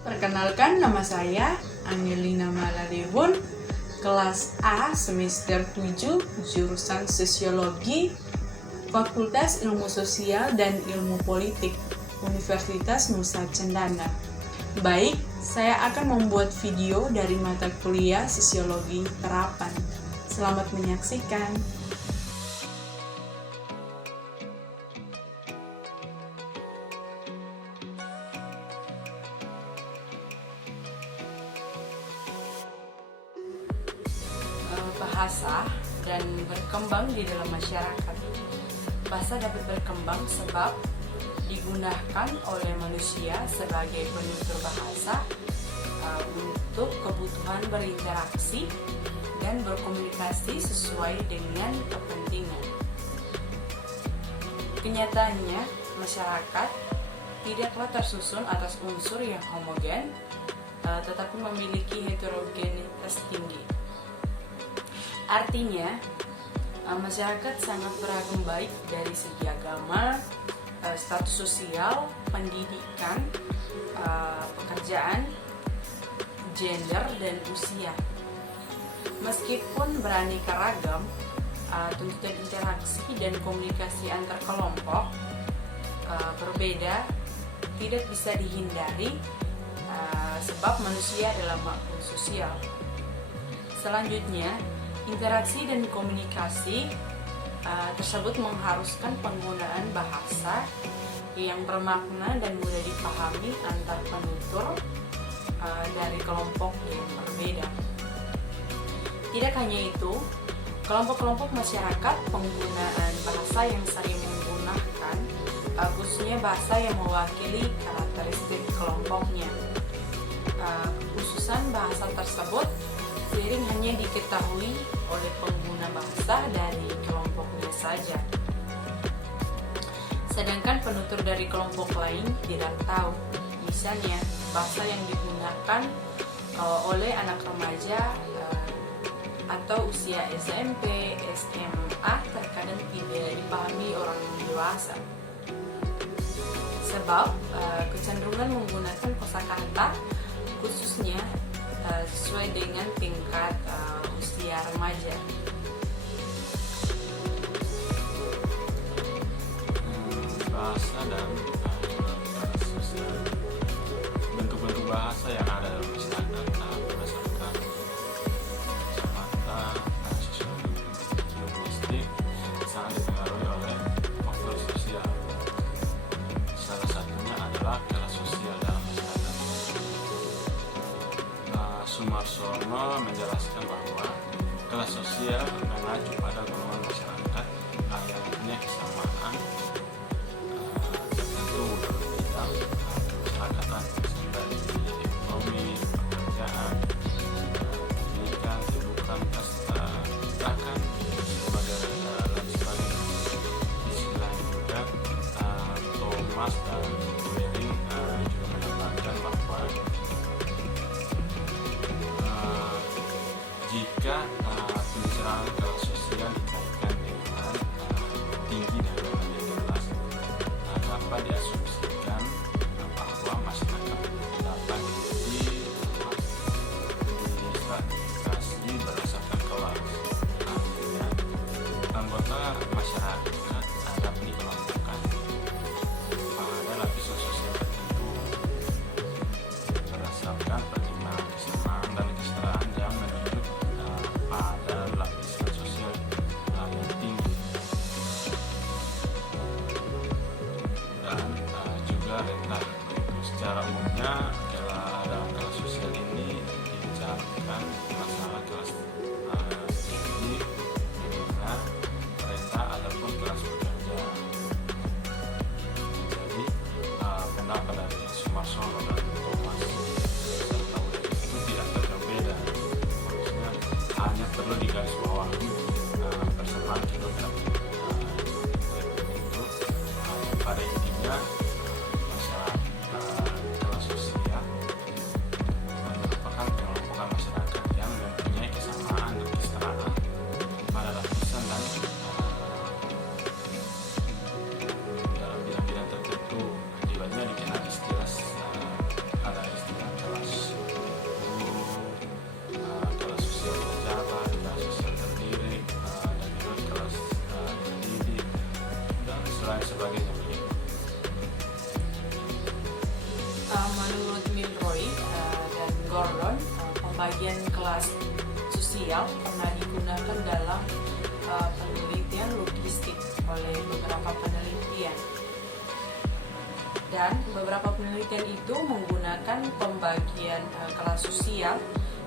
Perkenalkan, nama saya Angelina Maladebon, kelas A semester 7, jurusan Sosiologi, Fakultas Ilmu Sosial dan Ilmu Politik, Universitas Nusa Cendana. Baik, saya akan membuat video dari mata kuliah Sosiologi Terapan. Selamat menyaksikan. Bahasa dan berkembang di dalam masyarakat. Bahasa dapat berkembang sebab digunakan oleh manusia sebagai penutur bahasa untuk kebutuhan berinteraksi dan berkomunikasi sesuai dengan kepentingan. Kenyataannya, masyarakat tidaklah tersusun atas unsur yang homogen, tetapi memiliki heterogenitas tinggi. Artinya, masyarakat sangat beragam baik dari segi agama, status sosial, pendidikan, pekerjaan, gender, dan usia. Meskipun beraneka ragam, tuntutan interaksi dan komunikasi antar kelompok berbeda tidak bisa dihindari sebab manusia adalah makhluk sosial. Selanjutnya, interaksi dan komunikasi tersebut mengharuskan penggunaan bahasa yang bermakna dan mudah dipahami antar penutur dari kelompok yang berbeda. Tidak hanya itu, kelompok-kelompok masyarakat penggunaan bahasa yang sering menggunakan khususnya bahasa yang mewakili karakteristik kelompoknya. Kekhususan bahasa tersebut sering hanya diketahui oleh pengguna bahasa dari kelompoknya saja. Sedangkan penutur dari kelompok lain tidak tahu. Misalnya, bahasa yang digunakan oleh anak remaja atau usia SMP, SMA terkadang tidak dipahami orang dewasa. Sebab kecenderungan menggunakan kosakata khususnya sesuai dengan tingkat usia remaja. Bahasa dan sosial. Bentuk-bentuk bahasa yang ada dalam masyarakat berdasarkan kacamata sosiologi linguistik sangat dipengaruhi oleh faktor sosial. Salah satunya adalah kelas sosial dalam masyarakat. Sumarsono menjelaskan bahwa kelas sosial mengacu pada golongan masyarakat yang punya kesamaan tertentu dalam bidang kemasyarakatan seperti ekonomi, pekerjaan, pendidikan, kehidupan, bahkan sebagai dan sebagainya. Di sisi lain juga Thomas dan Waring juga menambahkan bahwa jika pembicaraan kelas sosial dikaitkan dengan tinggi dan rendah kelas, dapat diasumsikan bahwa masyarakat dapat distratifikasi berdasarkan kelas. Artinya, anggota masyarakat dapat dikelompokkan pada lapisan sosial tertentu berdasarkan pertimbangan kesamaan dan kesetaraan yang menunjuk pada lapisan sosial yang tinggi. Dan juga rendah. Secara umumnya dalam kelas sosial ini dibicarakan masalah kelas tinggi, menengah, rendah ataupun kelas pekerja. Jadi pendapat dari Sumarsono dan Thomas serta Waring itu tidak terlalu beda. Maksudnya hanya perlu digarisbawahi persamaan kedua itu pada intinya masyarakat kelas sosial merupakan kelompokan masyarakat yang mempunyai kesamaan dan kesetaraan pada lapisan dan dalam bidang-bidang tertentu. Akibatnya dikenal istilah pembagian kelas sosial pernah digunakan dalam penelitian logistik oleh beberapa penelitian. Dan beberapa penelitian itu menggunakan pembagian kelas sosial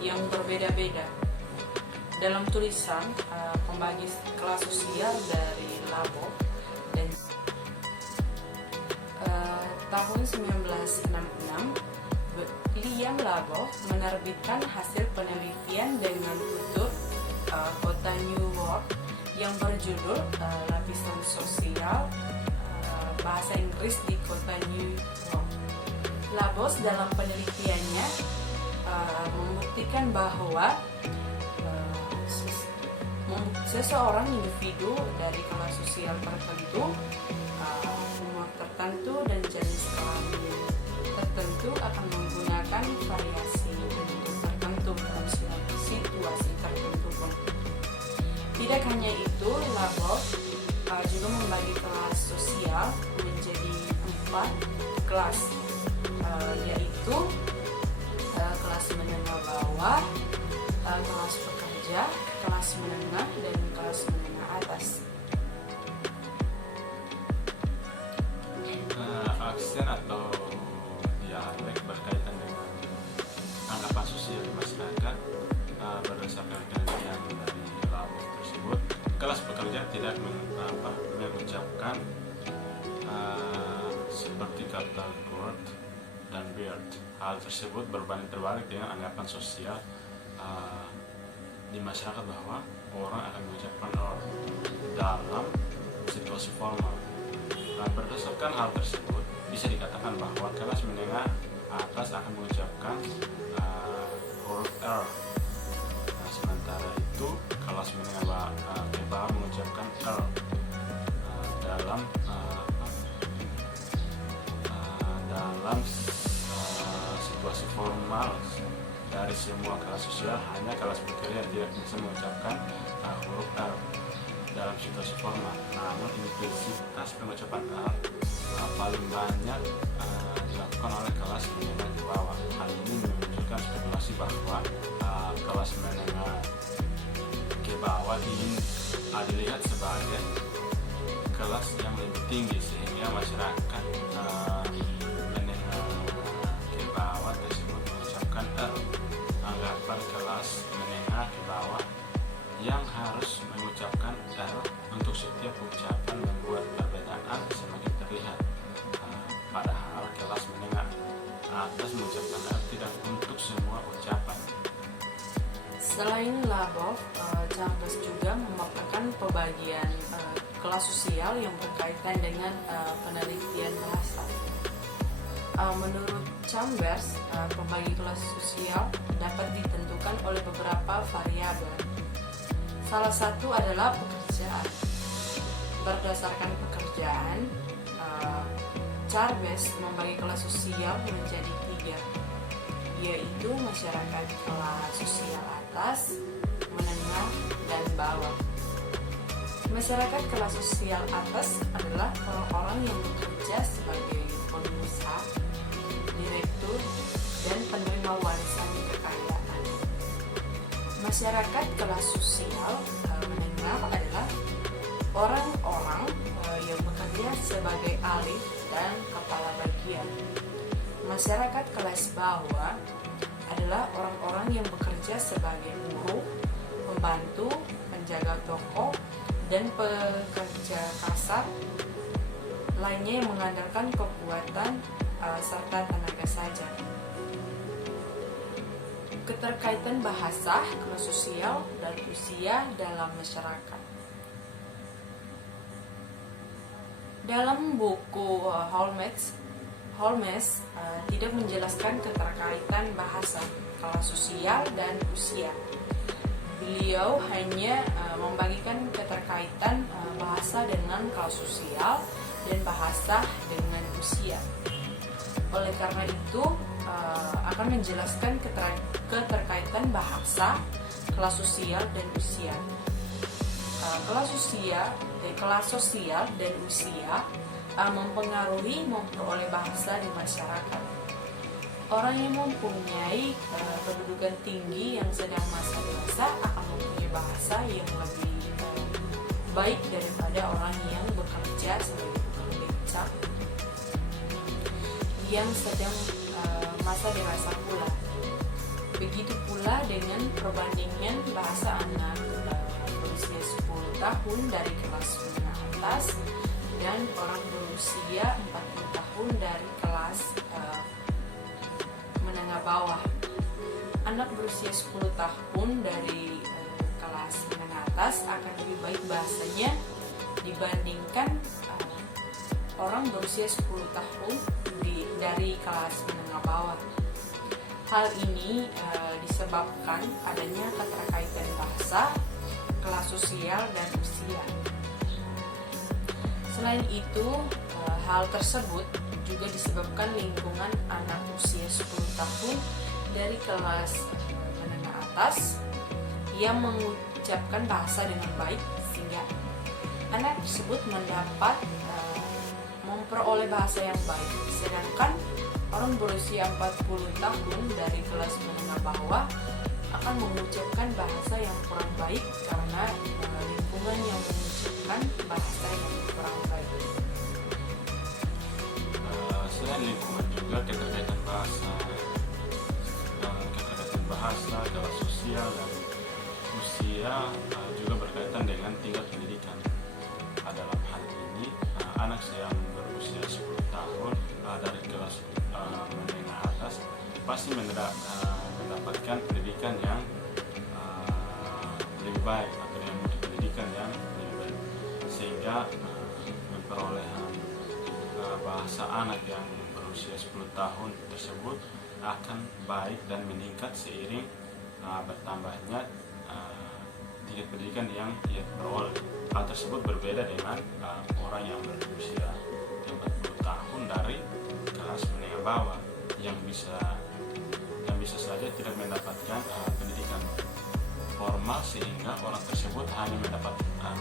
yang berbeda-beda. Dalam tulisan pembagi kelas sosial dari Labov dan tahun 1966, William Labov menerbitkan hasil penelitian dengan tutur kota New York yang berjudul Lapisan Sosial Bahasa Inggris di Kota New York. Labov dalam penelitiannya membuktikan bahwa seseorang individu dari kelas sosial tertentu, umur tertentu, dan jenis kelamin tertentu akan menggunakan variasi bentuk tertentu dalam situasi tertentu pun. Tidak hanya itu, Labov juga membagi kelas sosial menjadi 4 kelas, yaitu kelas menengah bawah, kelas pekerja, kelas menengah, dan kelas menengah atas. Aksen atau dialek berkaitan dengan anggapan sosial di masyarakat berdasarkan penelitian dari Labov tersebut, kelas pekerja tidak mengucapkan seperti kata Gord dan Beard. Hal tersebut berbanding terbalik dengan anggapan sosial di masyarakat bahwa orang akan mengucapkan dalam situasi formal. Berdasarkan hal tersebut, bisa dikatakan bahwa kelas menengah atas akan mengucapkan huruf R. Sementara itu kelas menengah ke bawah mengucapkan R dalam situasi formal. Dari semua kelas sosial, hanya kelas pekerja yang tidak bisa mengucapkan huruf R dalam situasi formal. Namun intensitas pengucapan R paling banyak dilakukan oleh kelas menengah ke bawah. Hal ini menunjukkan spekulasi bahwa kelas menengah ke bawah ini dilihat sebagai kelas yang lebih tinggi, sehingga masyarakat menengah ke bawah tersebut mengucapkan R. Anggapan kelas menengah ke bawah yang harus mengucapkan R untuk setiap ucapan membuat perbedaan semakin terlihat, padahal kelas menengah atas mengucapkan R tidak untuk semua ucapan. Selain Labov, Chambers juga memaparkan pembagian kelas sosial yang berkaitan dengan penelitian bahasa. Menurut Chambers, pembagi kelas sosial dapat ditentukan oleh beberapa variabel. Salah satu adalah pekerjaan. Berdasarkan pekerjaan, Chambers membagi kelas sosial menjadi 3, yaitu masyarakat kelas sosial atas, menengah, dan bawah. Masyarakat kelas sosial atas adalah orang-orang yang bekerja sebagai pengusaha, direktur, dan penerima warisan kekayaan. Masyarakat kelas sosial menengah adalah orang-orang yang bekerja sebagai alif dan kepala bagian. Masyarakat kelas bawah adalah orang-orang yang bekerja sebagai buruh, pembantu, penjaga toko, dan pekerja kasar lainnya yang mengandalkan kekuatan serta tenaga saja. Keterkaitan bahasa, kelas sosial, dan usia dalam masyarakat. Dalam buku Holmes tidak menjelaskan keterkaitan bahasa, kelas sosial, dan usia. Beliau hanya membagikan keterkaitan bahasa dengan kelas sosial dan bahasa dengan usia. Oleh karena itu, akan menjelaskan keterkaitan bahasa, kelas sosial, dan usia. Kelas sosial dan usia mempengaruhi memperoleh bahasa di masyarakat. Orang yang mempunyai kedudukan tinggi yang sedang masa dewasa akan mempunyai bahasa yang lebih baik daripada orang yang bekerja sebagai tukang becak yang sedang masa dewasa pula. Begitu pula dengan perbandingan bahasa anak berusia 10 tahun dari kelas menengah atas dan orang berusia 40 tahun dari kelas menengah bawah. Anak berusia 10 tahun dari kelas menengah atas akan lebih baik bahasanya dibandingkan orang berusia 10 tahun dari kelas menengah bawah. Hal ini disebabkan adanya keterkaitan bahasa, kelas sosial, dan usia. Selain itu, hal tersebut juga disebabkan lingkungan anak usia 10 tahun dari kelas menengah atas yang mengucapkan bahasa dengan baik sehingga anak tersebut mendapat memperoleh bahasa yang baik, sedangkan orang berusia 40 tahun dari kelas menengah bawah akan mengucapkan bahasa yang kurang baik karena lingkungan yang mengucapkan bahasa yang kurang baik. Selain lingkungan juga keterkaitan bahasa, kelas sosial dan usia juga berkaitan dengan tingkat pendidikan. Dalam hal ini anak yang berusia 10 tahun dari kelas menengah atas pasti mendapatkan pendidikan yang lebih baik atau yang mutu pendidikan yang lebih baik, sehingga perolehan bahasa anak yang berusia 10 tahun tersebut akan baik dan meningkat seiring bertambahnya tingkat pendidikan yang ia peroleh. Hal tersebut berbeda dengan orang yang berusia 40 tahun dari kelas menengah bawah yang bisa saja tidak mendapatkan pendidikan formal, sehingga orang tersebut hanya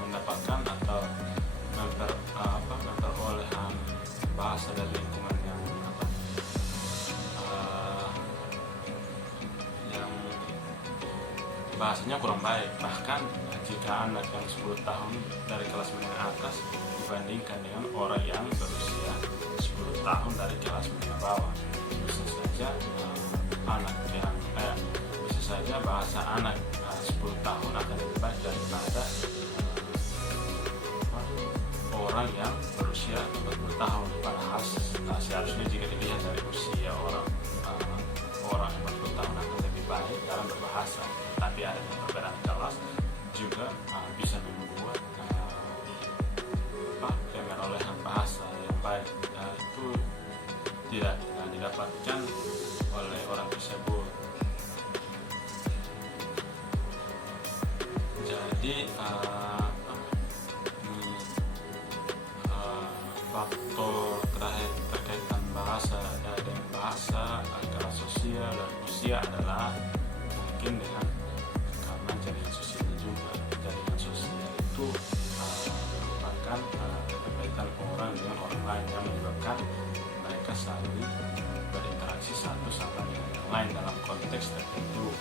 mendapatkan atau memperolehan bahasa dari lingkungan yang bahasanya kurang baik. Bahkan jika anak yang 10 tahun dari kelas menengah atas dibandingkan dengan orang yang berusia 10 tahun dari kelas menengah bawah, bisa saja bahasa anak 10 tahun akan lebih baik daripada orang yang berusia 40 tahun. Padahal seharusnya jika dilihat dari usia orang yang 40 tahun akan lebih baik dalam berbahasa, tapi ada perbedaan kelas juga bisa membuat pemerolehan bahasa yang baik itu tidak didapatkan oleh orang tersebut. Jadi faktor terkaitan bahasa dengan bahasa, kelas sosial dan usia adalah mungkin dengan karena jaringan sosialnya juga. Jaringan sosial itu merupakan keterkaitan orang dengan orang lain yang menyebabkan mereka saling berinteraksi satu sama dengan yang lain dalam konteks tertentu.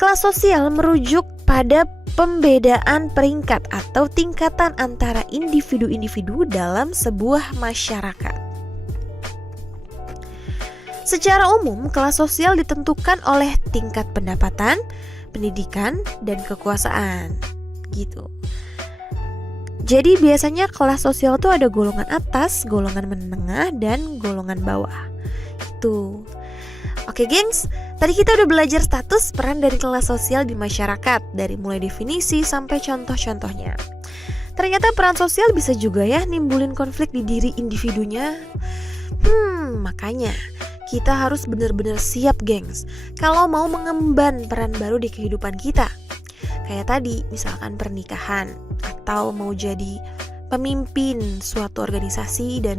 Kelas sosial merujuk pada pembedaan peringkat atau tingkatan antara individu-individu dalam sebuah masyarakat. Secara umum, kelas sosial ditentukan oleh tingkat pendapatan, pendidikan, dan kekuasaan. Gitu. Jadi biasanya kelas sosial itu ada golongan atas, golongan menengah, dan golongan bawah. Itu. Oke gengs, tadi kita udah belajar status peran dari kelas sosial di masyarakat, dari mulai definisi sampai contoh-contohnya. Ternyata peran sosial bisa juga ya nimbulin konflik di diri individunya. Makanya kita harus benar-benar siap gengs kalau mau mengemban peran baru di kehidupan kita. Kayak tadi, misalkan pernikahan, atau mau jadi pemimpin suatu organisasi dan